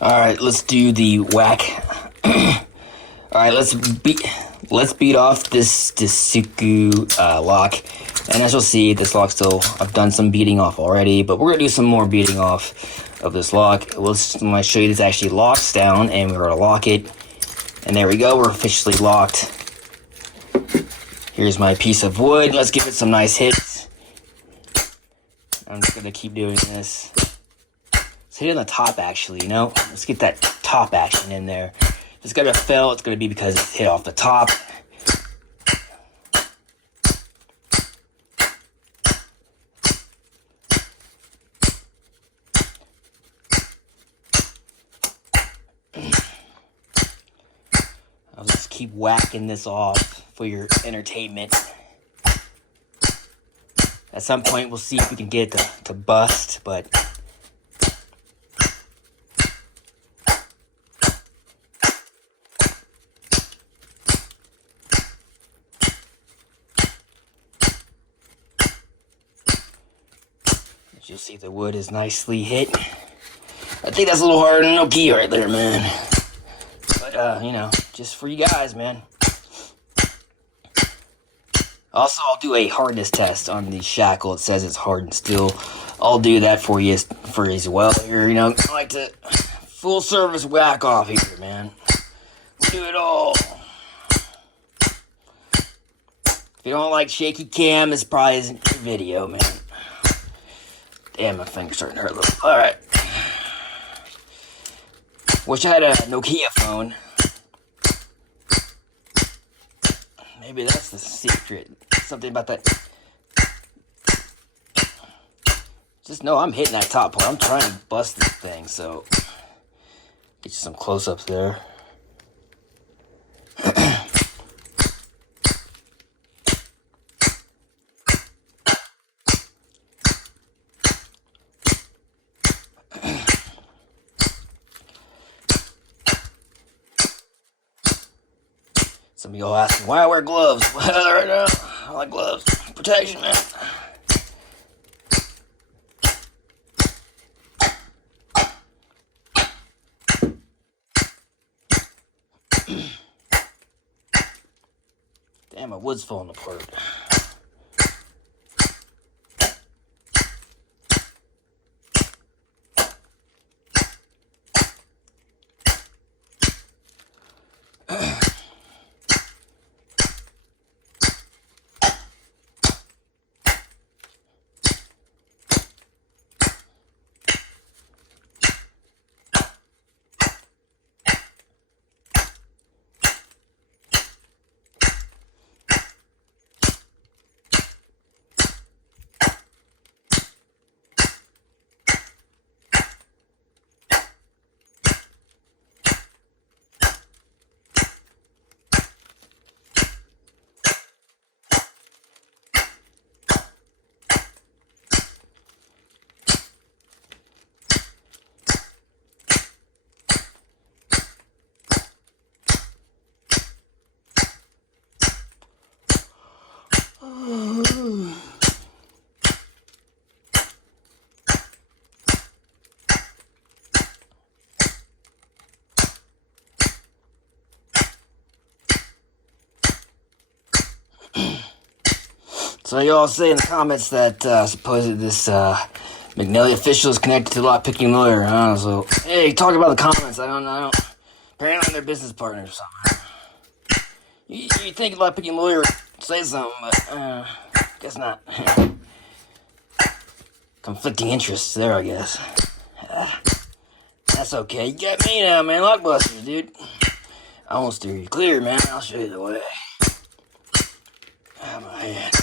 Alright, let's do the whack. Alright, let's beat off this Disecu lock. And as you'll see, this lock I've done some beating off already, but we're gonna do some more beating I'm gonna show you this actually locks down, and we're gonna lock it. And there we go, we're officially locked. Here's my piece of wood. Let's give it some nice hits. I'm just gonna keep doing this. Let's hit it on the top, actually, you know? Let's get that top action in there. If it's gonna fail, it's gonna be because it's hit off the top. I'll just keep whacking this off for your entertainment. At some point, we'll see if we can get it to bust, but as you see, the wood is nicely hit. I think that's a little harder than no key right there, man. But, you know, just for you guys, man. Also, I'll do a hardness test on the shackle. It says it's hardened steel. I'll do that for you as well here. You know, I like to full service whack off here, man. We'll do it all. If you don't like shaky cam, this probably isn't your video, man. Damn, my finger's starting to hurt a little. Alright. Wish I had a Nokia phone. Maybe that's the secret. Something about that. Just know I'm hitting that top part. I'm trying to bust this thing, so get you some close-ups there. Some of y'all asking, why I wear gloves? Well, right now, I like gloves. Protection, man. Damn, my wood's falling apart. So y'all say in the comments that supposedly this McNally official is connected to the lockpicking lawyer, huh? So hey, talk about the comments. I don't. Apparently they're business partners or something. You think lockpicking lawyer would say something, but guess not. Conflicting interests there, I guess. That's okay. You got me now, man. Lockbusters, dude. I won't steer you clear, man. I'll show you the way. Oh, my hand.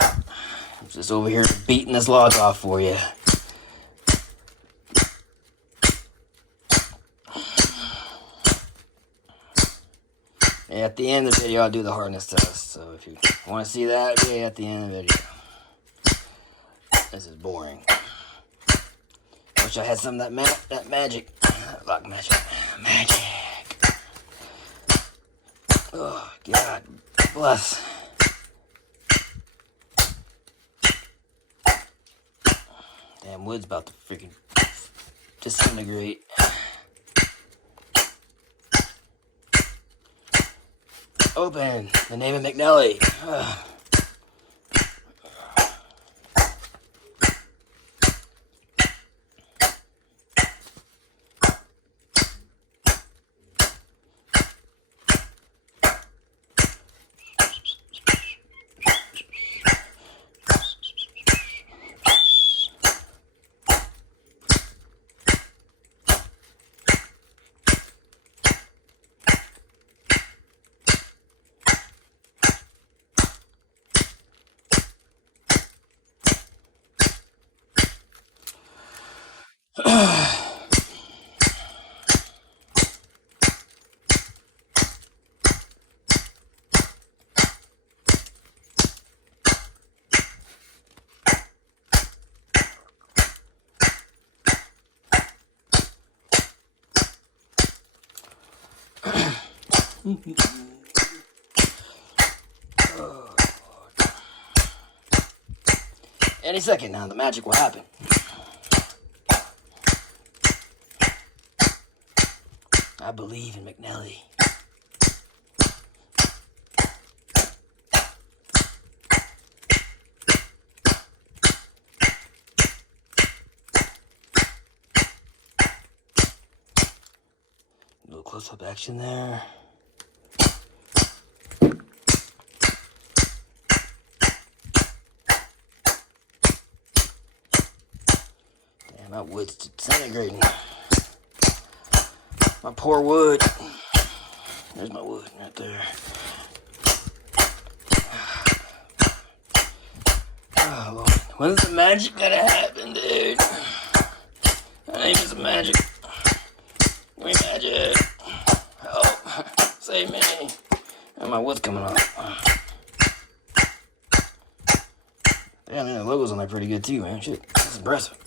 I'm just over here beating this lock off for you. Yeah, at the end of the video, I'll do the hardness test. So if you want to see that, yeah, at the end of the video. This is boring. Wish I had some of that magic. Lock magic. Magic. Oh, God bless. Damn, wood's about to freaking disintegrate. Open. The name of McNally. Any second now, the magic will happen. I believe in McNally. A little close-up action there. Damn, my wood's disintegrating. My poor wood. There's my wood right there. Oh, Lord. When's the magic gonna happen, dude? I need some magic. Give me magic. Help. Save me. And my wood's coming off. Yeah, man, the logo's on there pretty good too, man. Shit, that's impressive.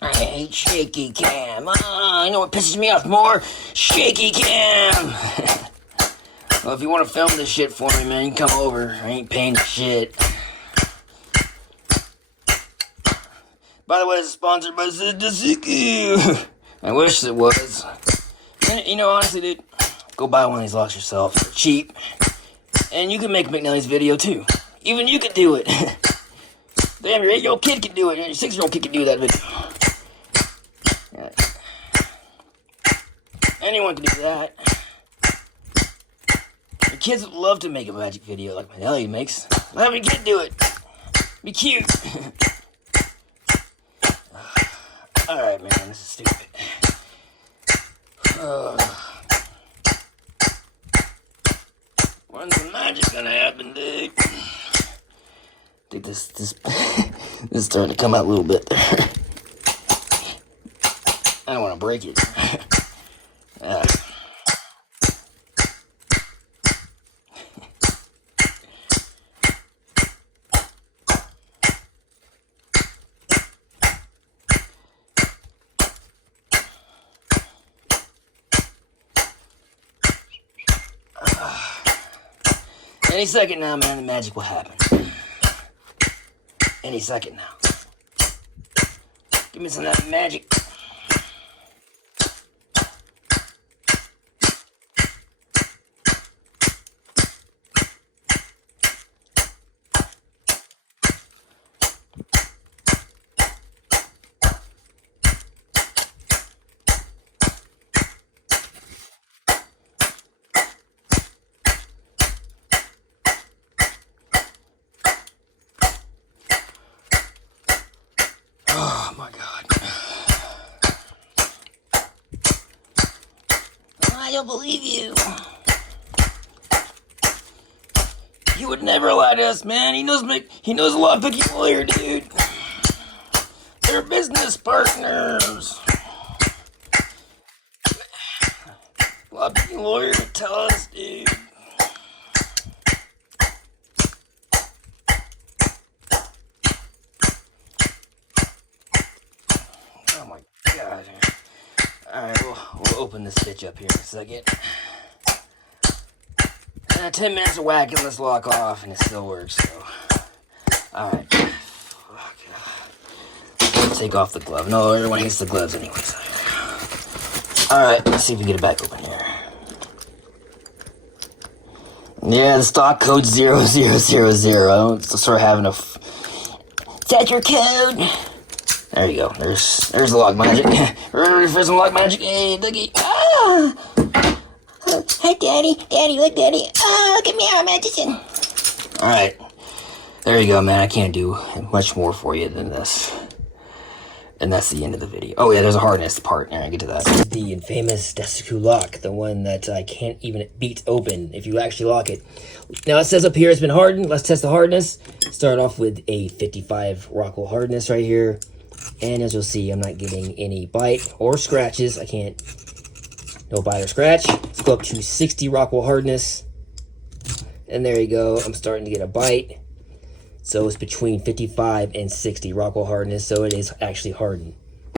I hate shaky cam. I know what pisses me off more? Shaky cam. Well, if you want to film this shit for me, man, you can come over. I ain't paying shit. By the way, it's sponsored by Disecu. I wish it was. You know, honestly, dude, go buy one of these locks yourself. They're cheap. And you can make McNally's video, too. Even you can do it. Damn, your 8-year-old kid can do it. Your 6-year-old kid can do that video. Yeah. Anyone can do that. Your kids would love to make a magic video like McNally makes. Let your kid do it. Be cute. Alright, man, this is stupid. When's the magic gonna happen, dude? I think this is starting to come out a little bit there. I don't want to break it. Any second now, man, the magic will happen. Any second now. Give me some of that magic. Oh my God. I don't believe you. You would never lie to us, man. He knows a lot of Picky Lawyer, dude. They're business partners. A lot of Picky Lawyer would tell us, dude. Oh my God. Alright, we'll open this bitch up here in a second. 10 minutes of whacking this lock off and it still works, so Alright. Take off the glove. No, everyone hates the gloves anyways. Alright, let's see if we can get it back open here. Yeah, the stock code's 0000. So start having a... Is that your code? There you go. There's the lock magic. For some lock magic. Hey, looky. Ah! Hi, Daddy. Daddy, look, Daddy. Ah, look at me. I'm a magician. Alright. There you go, man. I can't do much more for you than this. And that's the end of the video. Oh, yeah, there's a hardness part. All right, get to that. This is the infamous Disecu lock, the one that I can't even beat open if you actually lock it. Now, it says up here it's been hardened. Let's test the hardness. Start off with a 55 Rockwell hardness right here. And as you'll see, I'm not getting any bite or scratches. I can't. No bite or scratch. Let's go up to 60 Rockwell hardness. And there you go. I'm starting to get a bite. So it's between 55 and 60 Rockwell hardness, so it is actually hardened.